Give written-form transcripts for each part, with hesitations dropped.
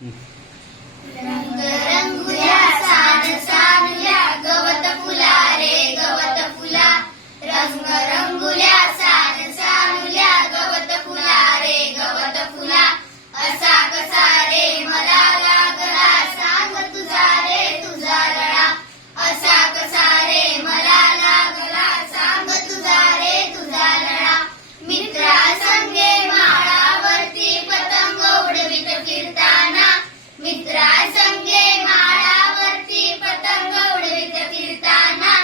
रंग रंगुल्या सान सानुल्या गवत फुला रे गवत फुला रंग रंगुल्या सान सानुल्या गवत फुला रे गवत फुला असा कसा रे मला लागला सांग तुझा रे तुझा लळा असा कसा रे मला लागला सांग तुझा रे तुझा लळा मित्रा संगे माळावरती पतंग उडवीत फिरताना मित्रा संगे माळावरती पतंग उडवीत फिरताना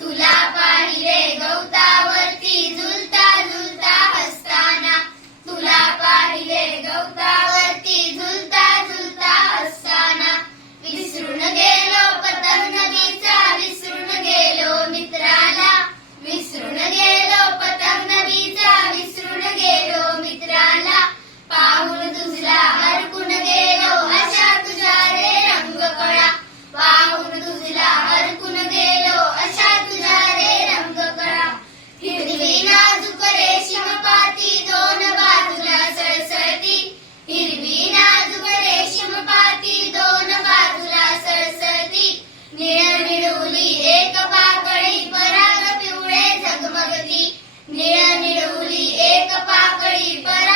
तुला पाहिले गवतावरती झुलता झुलता हसताना तुला पाहिले गवतावरती झुलता झुलता हसताना विसरून गेलो पतंग नदीचा विसरून गेलो मित्राला विसरून गेलो पतंग नदीचा विसरून गेलो मित्राला पाहून तुझला हरकून गेलो अशा तुझ्या रे रंगकळा पाहून तुझला हरकून गेलो अशा तुझ्या रे रंगकळा हिरवी नाजूक रेशीम पाती दोन बाजूला सळसळती हिरवी नाजूक रेशीम पाती दोन बाजूला सळसळती निळ निळुली एक पाकळी पराग पिवळे झगमगती निळ निळुली एक पाकळी पराग